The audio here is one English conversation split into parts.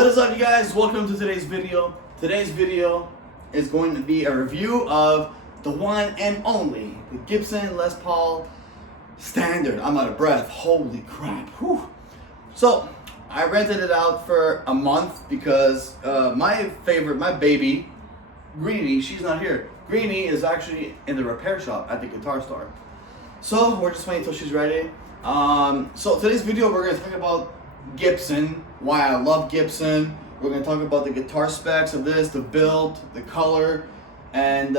What is up, you guys? Welcome to today's video. Today's video is going to be a review of the one and only the Gibson Les Paul Standard. I'm out of breath. Holy crap. Whew. So I rented it out for a month because my baby, Greenie, she's not here. Greenie is actually in the repair shop at the guitar store. So we're just waiting until she's ready. So today's video we're going to talk about Gibson, why I love Gibson. We're going to talk about the guitar specs of this, the build, the color, and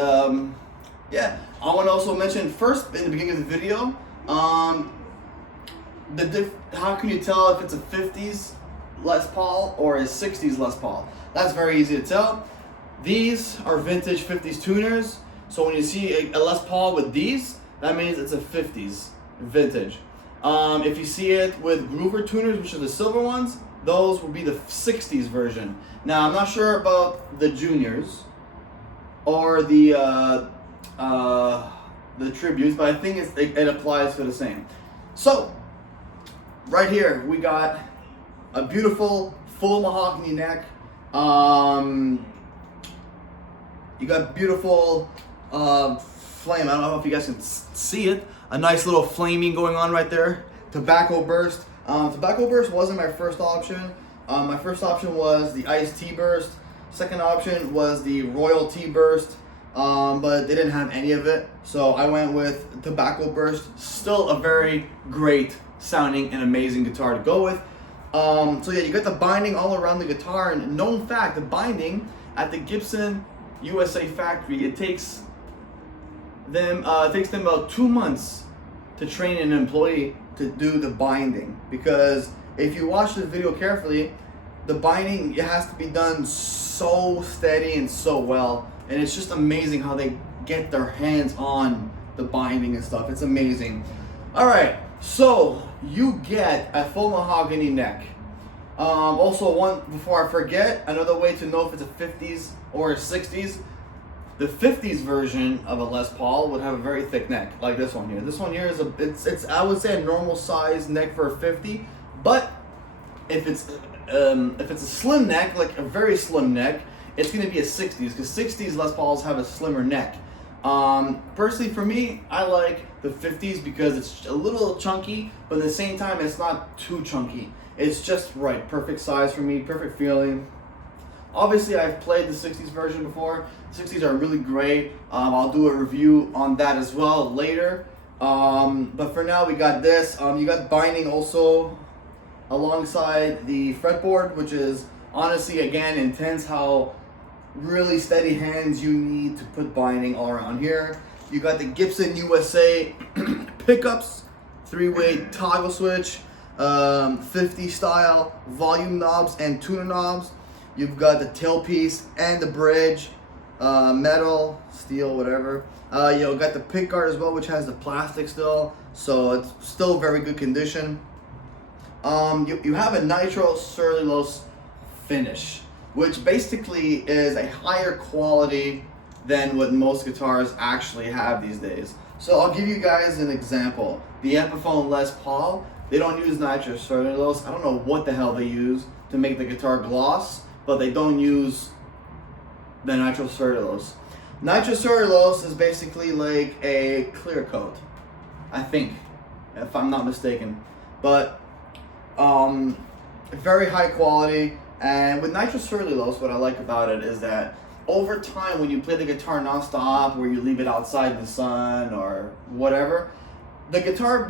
yeah. I want to also mention first in the beginning of the video, how can you tell if it's a 50s Les Paul or a 60s Les Paul? That's very easy to tell. These are vintage 50s tuners, so when you see a Les Paul with these, that means it's a 50s vintage. If you see it with groover tuners, which are the silver ones, those will be the 60s version. Now, I'm not sure about the juniors or the tributes, but I think it applies to the same. So, right here, we got a beautiful full mahogany neck. You got beautiful flame. I don't know if you guys can see it. A nice little flaming going on right there. Tobacco burst. Tobacco burst wasn't my first option. My first option was the iced tea burst. Second option was the royal tea burst, but they didn't have any of it. So I went with tobacco burst. Still a very great sounding and amazing guitar to go with. So yeah, you got the binding all around the guitar. And known fact, the binding at the Gibson USA factory, it takes them about 2 months to train an employee to do the binding, because if you watch the video carefully, the binding, it has to be done so steady and so well, and it's just amazing how they get their hands on the binding and stuff. It's amazing. All right, so you get a full mahogany neck. Also, before I forget, another way to know if it's a 50s or a 60s. The 50s version of a Les Paul would have a very thick neck, like this one here. This one here is it's I would say a normal size neck for a 50, but if it's a slim neck, like a very slim neck, it's going to be a 60s, because 60s Les Pauls have a slimmer neck. Personally, for me, I like the 50s because it's a little chunky, but at the same time, it's not too chunky. It's just right, perfect size for me, perfect feeling. Obviously, I've played the 60s version before. 60s are really great. I'll do a review on that as well later. But for now, we got this. You got binding also alongside the fretboard, which is honestly, again, intense how really steady hands you need to put binding all around here. You got the Gibson USA pickups, 3-way toggle switch, 50 style volume knobs and tuner knobs. You've got the tailpiece and the bridge, metal, steel, whatever. You got the pick guard as well, which has the plastic still, so it's still very good condition. You have a nitro cellulose finish, which basically is a higher quality than what most guitars actually have these days. So I'll give you guys an example. The Epiphone Les Paul, they don't use nitro cellulose. I don't know what the hell they use to make the guitar gloss, but they don't use the nitro cellulose. Nitro cellulose is basically like a clear coat, I think, if I'm not mistaken. But very high quality. And with nitro cellulose, what I like about it is that over time, when you play the guitar nonstop, or you leave it outside in the sun or whatever, the nitro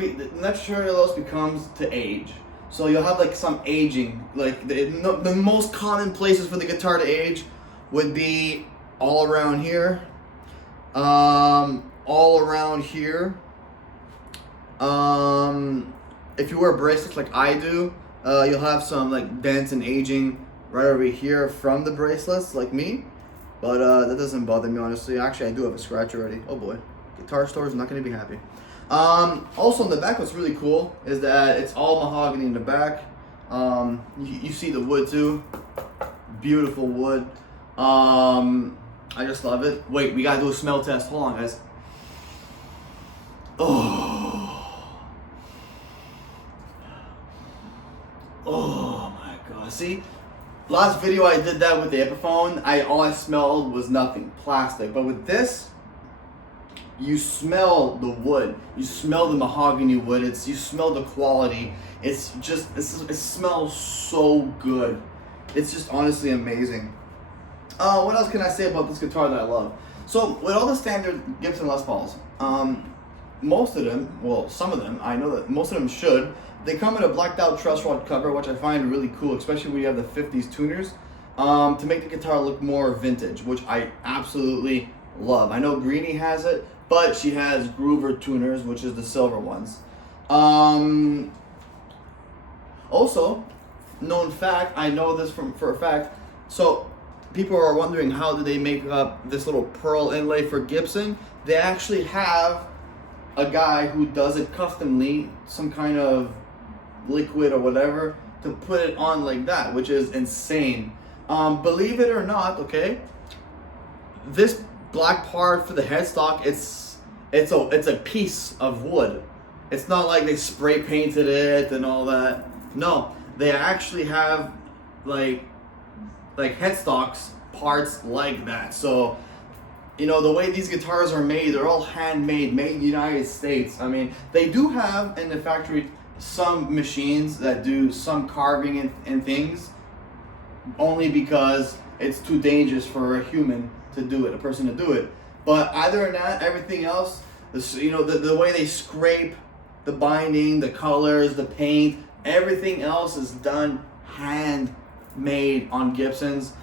cellulose becomes to age. So you'll have like some aging, like the most common places for the guitar to age would be all around here, all around here. If you wear bracelets like I do, you'll have some like dents and aging right over here from the bracelets, like me. But that doesn't bother me, honestly. Actually, I do have a scratch already. Oh boy, guitar stores are not going to be happy. Also in the back, what's really cool is that it's all mahogany in the back. You see the wood too. Beautiful wood. I just love it. Wait, we gotta do a smell test. Hold on, guys. Oh my god. See? Last video I did that with the Epiphone, all I smelled was nothing, plastic. But with this, you smell the wood, you smell the mahogany wood, you smell the quality. It smells so good. It's just honestly amazing. What else can I say about this guitar that I love? So with all the standard Gibson Les Pauls, most of them, well, some of them, I know that most of them should, they come in a blacked out truss rod cover, which I find really cool, especially when you have the 50s tuners, to make the guitar look more vintage, which I absolutely love. I know Greenie has it, but she has Groover tuners, which is the silver ones. Also, known fact, I know this for a fact, so people are wondering how do they make up this little pearl inlay for Gibson. They actually have a guy who does it customly, some kind of liquid or whatever, to put it on like that, which is insane. Believe it or not, okay, this black part for the headstock, it's a piece of wood. It's not like they spray painted it and all that. No, they actually have like headstocks parts like that. So, you know, the way these guitars are made, they're all handmade, made in the United States. I mean, they do have in the factory some machines that do some carving and things, only because it's too dangerous for a human to do it, a person to do it. But other than that, everything else, you know, the way they scrape the binding, the colors, the paint, everything else is done handmade on Gibsons.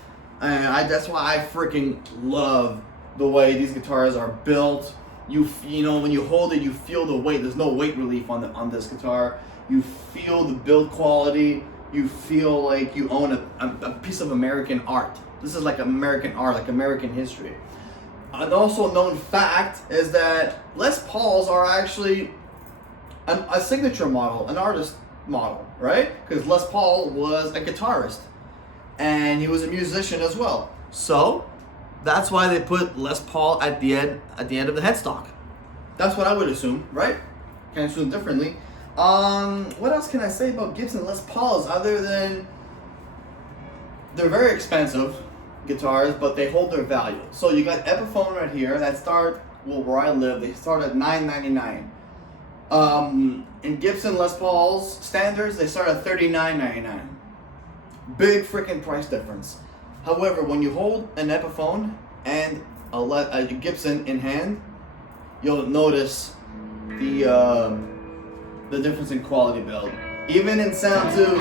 And that's why I freaking love the way these guitars are built. You know, when you hold it, you feel the weight. There's no weight relief on this guitar. You feel the build quality. You feel like you own a piece of American art. This is like American art, like American history. An also known fact is that Les Pauls are actually a signature model, an artist model, right? Because Les Paul was a guitarist and he was a musician as well. So that's why they put Les Paul at the end of the headstock. That's what I would assume, right? Can't assume differently. What else can I say about Gibson Les Pauls other than they're very expensive guitars, but they hold their value. So you got Epiphone right here that start, well, where I live, they start at $9.99. In Gibson Les Paul's standards, they start at $39.99. Big freaking price difference. However, when you hold an Epiphone and a Gibson in hand, you'll notice the difference in quality build. Even in sound too.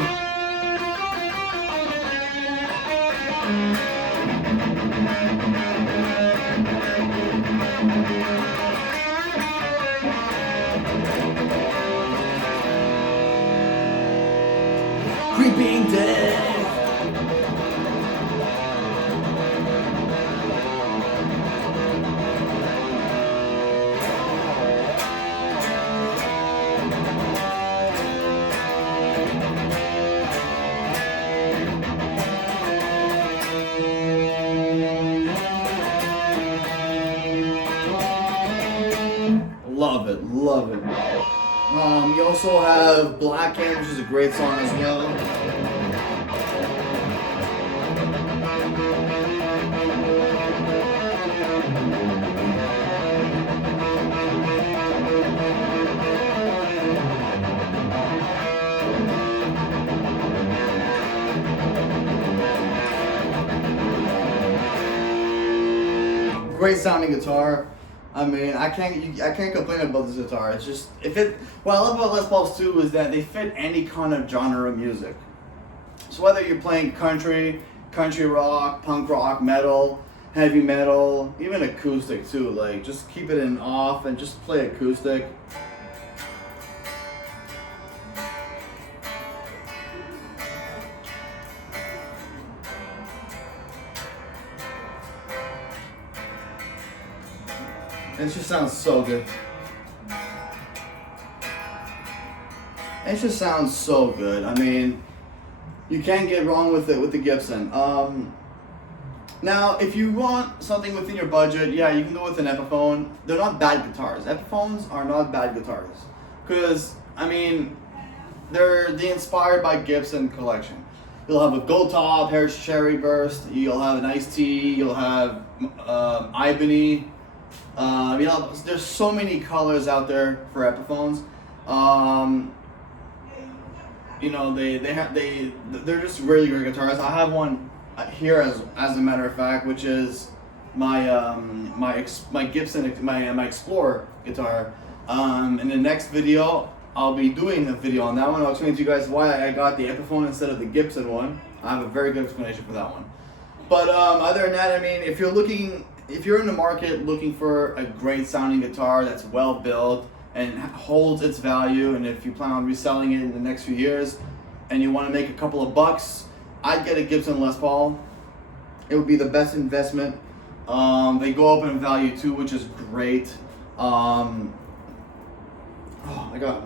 Creeping Death. Love it, love it. You also have Black Ant, which is a great song as well. Great sounding guitar. I mean, I can't complain about this guitar. It's just, what I love about Les Pauls too is that they fit any kind of genre of music. So whether you're playing country rock, punk rock, metal, heavy metal, even acoustic too, like just keep it in off and just play acoustic. It just sounds so good. It just sounds so good. I mean, you can't get wrong with it with the Gibson. Now, if you want something within your budget, yeah, you can go with an Epiphone. They're not bad guitars. Epiphones are not bad guitars. Because, I mean, they're the Inspired by Gibson collection. You'll have a gold top, Harris cherry burst. You'll have an iced tea. You'll have ebony. There's so many colors out there for Epiphones. They're just really great guitars. I have one here as a matter of fact, which is my Gibson, my Explorer guitar. In the next video, I'll be doing a video on that one. I'll explain to you guys why I got the Epiphone instead of the Gibson one. I have a very good explanation for that one. But other than that, I mean, if you're in the market looking for a great sounding guitar that's well built and holds its value, and if you plan on reselling it in the next few years and you want to make a couple of bucks, I'd get a Gibson Les Paul. It would be the best investment. They go up in value too, which is great. Oh my god,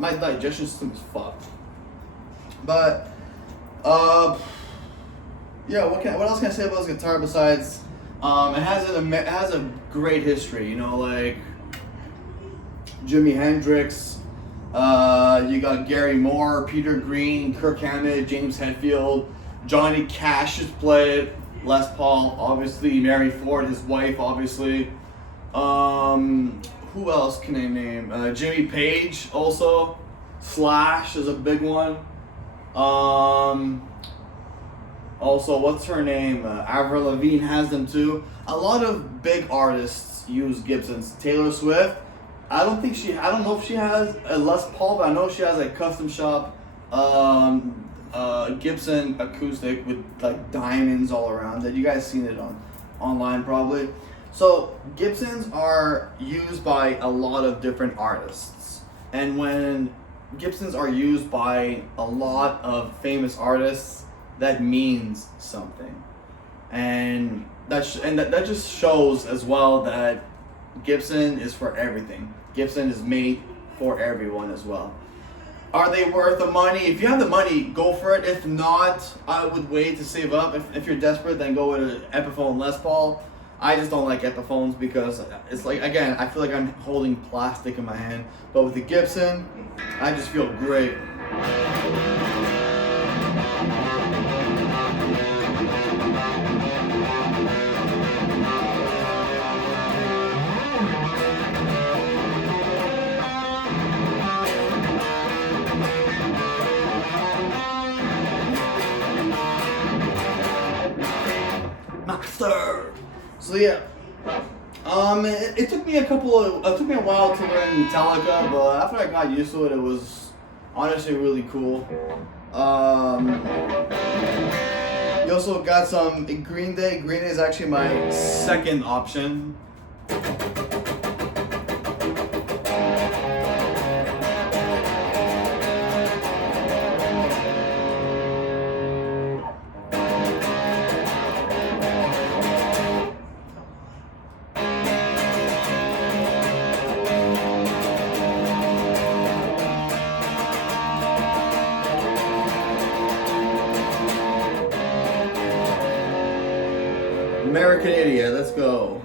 my digestion system is fucked. But yeah, what else can I say about this guitar besides it has a great history, you know, like Jimi Hendrix, you got Gary Moore, Peter Green, Kirk Hammett, James Hetfield, Johnny Cash has played Les Paul, obviously Mary Ford, his wife, obviously. Who else can I name? Jimmy Page also. Slash is a big one. Also, what's her name? Avril Lavigne has them too. A lot of big artists use Gibsons. Taylor Swift. I don't know if she has a Les Paul, but I know she has a custom shop Gibson acoustic with like diamonds all around it. You guys seen it online probably. So Gibsons are used by a lot of different artists, and when Gibsons are used by a lot of famous artists, that means something, and that just shows as well that Gibson is for everything. Gibson is made for everyone as well. Are they worth the money? If you have the money, go for it. If not, I would wait to save up. If you're desperate, then go with an Epiphone Les Paul. I just don't like Epiphones because it's like, again, I feel like I'm holding plastic in my hand. But with the Gibson, I just feel great. Master. So yeah, it took me a while to learn Metallica, but after I got used to it, it was honestly really cool. You also got some Green Day. Green Day is actually my second option. American Idiot, let's go.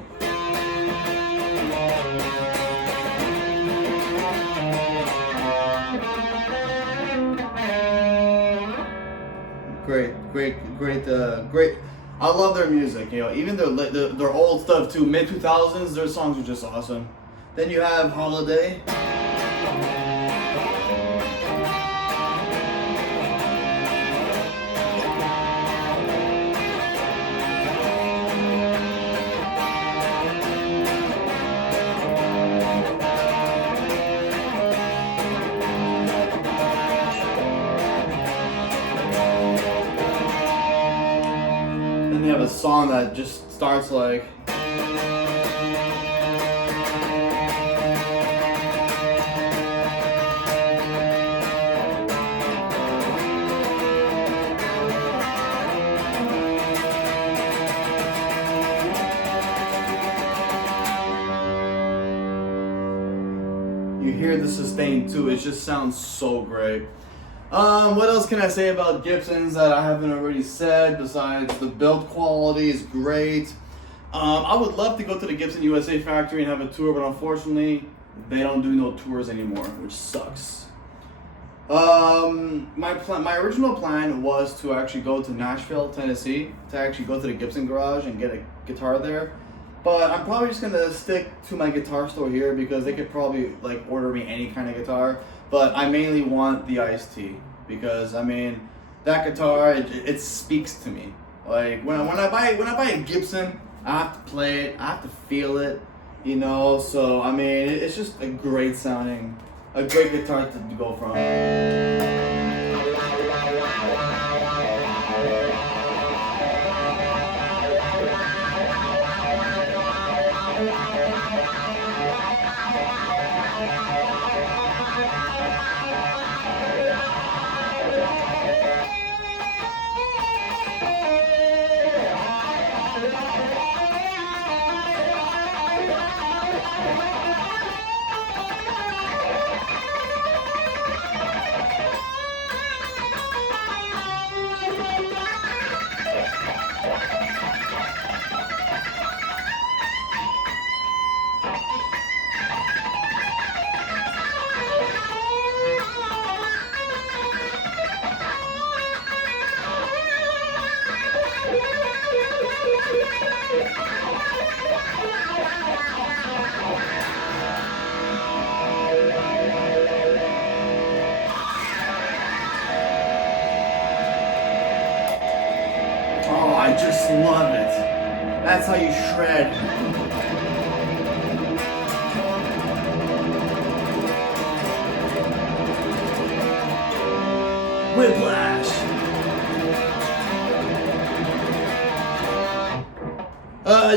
Great. I love their music, you know, even their old stuff too, mid-2000s, their songs are just awesome. Then you have Holiday. And they have a song that just starts like. You hear the sustain too, it just sounds so great. What else can I say about Gibsons that I haven't already said besides the build quality is great? I would love to go to the Gibson USA factory and have a tour, but unfortunately they don't do no tours anymore, which sucks. My original plan was to actually go to Nashville, Tennessee, to actually go to the Gibson garage and get a guitar there. But I'm probably just gonna stick to my guitar store here because they could probably like order me any kind of guitar. But I mainly want the iced tea because I mean that guitar it speaks to me. Like when I buy a Gibson, I have to play it, I have to feel it, you know. So I mean it's just a great guitar to go from. Oh, I just love it. That's how you shred. Whiplash.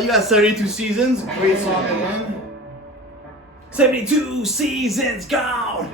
You got 72 Seasons. Great song again. 72 Seasons gone.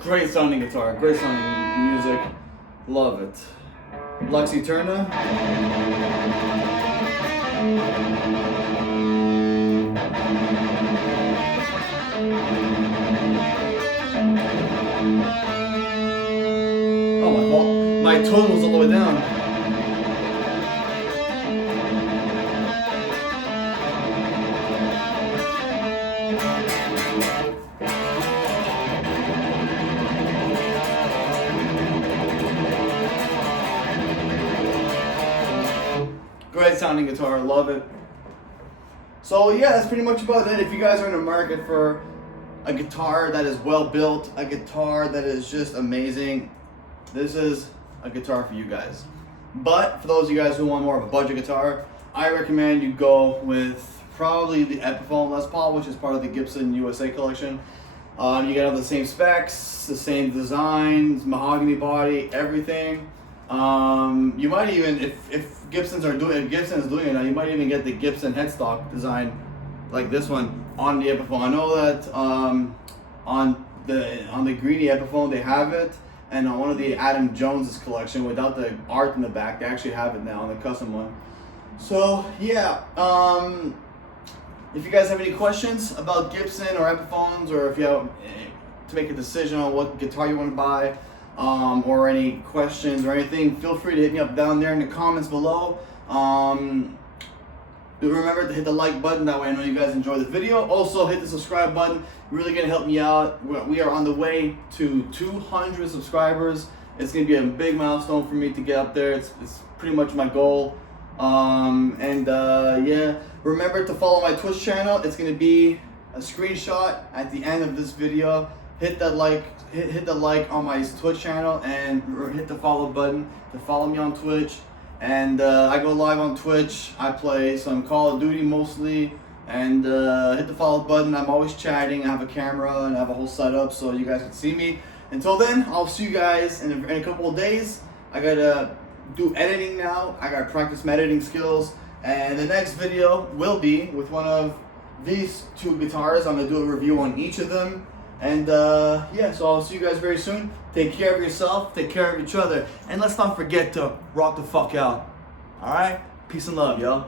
Great sounding guitar, great sounding music, love it. Luxy Turner. Oh my fault, my tone was all the way down. Great sounding guitar, love it. So yeah, that's pretty much about it. If you guys are in the market for a guitar that is well built, a guitar that is just amazing, this is a guitar for you guys. But for those of you guys who want more of a budget guitar, I recommend you go with probably the Epiphone Les Paul, which is part of the Gibson USA collection. You get all the same specs, the same designs, mahogany body, everything. You might even, if Gibson is doing it now, you might even get the Gibson headstock design like this one on the Epiphone. I know that on the Greedy Epiphone they have it, and on one of the Adam Jones's collection without the art in the back, they actually have it now on the custom one. So yeah, if you guys have any questions about Gibson or Epiphones, or if you have to make a decision on what guitar you want to buy, or any questions or anything, feel free to hit me up down there in the comments below. Remember to hit the like button, that way I know you guys enjoy the video. Also hit the subscribe button, really gonna help me out. We are on the way to 200 subscribers. It's gonna be a big milestone for me to get up there. It's pretty much my goal. Yeah, remember to follow my Twitch channel. It's gonna be a screenshot at the end of this video. Hit that like, hit the like on my Twitch channel, and hit the follow button to follow me on Twitch. And I go live on Twitch. I play some Call of Duty mostly, and hit the follow button. I'm always chatting. I have a camera and I have a whole setup so you guys can see me. Until then, I'll see you guys in a couple of days. I gotta do editing now. I gotta practice my editing skills. And the next video will be with one of these two guitars. I'm gonna do a review on each of them. And yeah, so I'll see you guys very soon. Take care of yourself, take care of each other, and let's not forget to rock the fuck out. Alright? Peace and love, yo.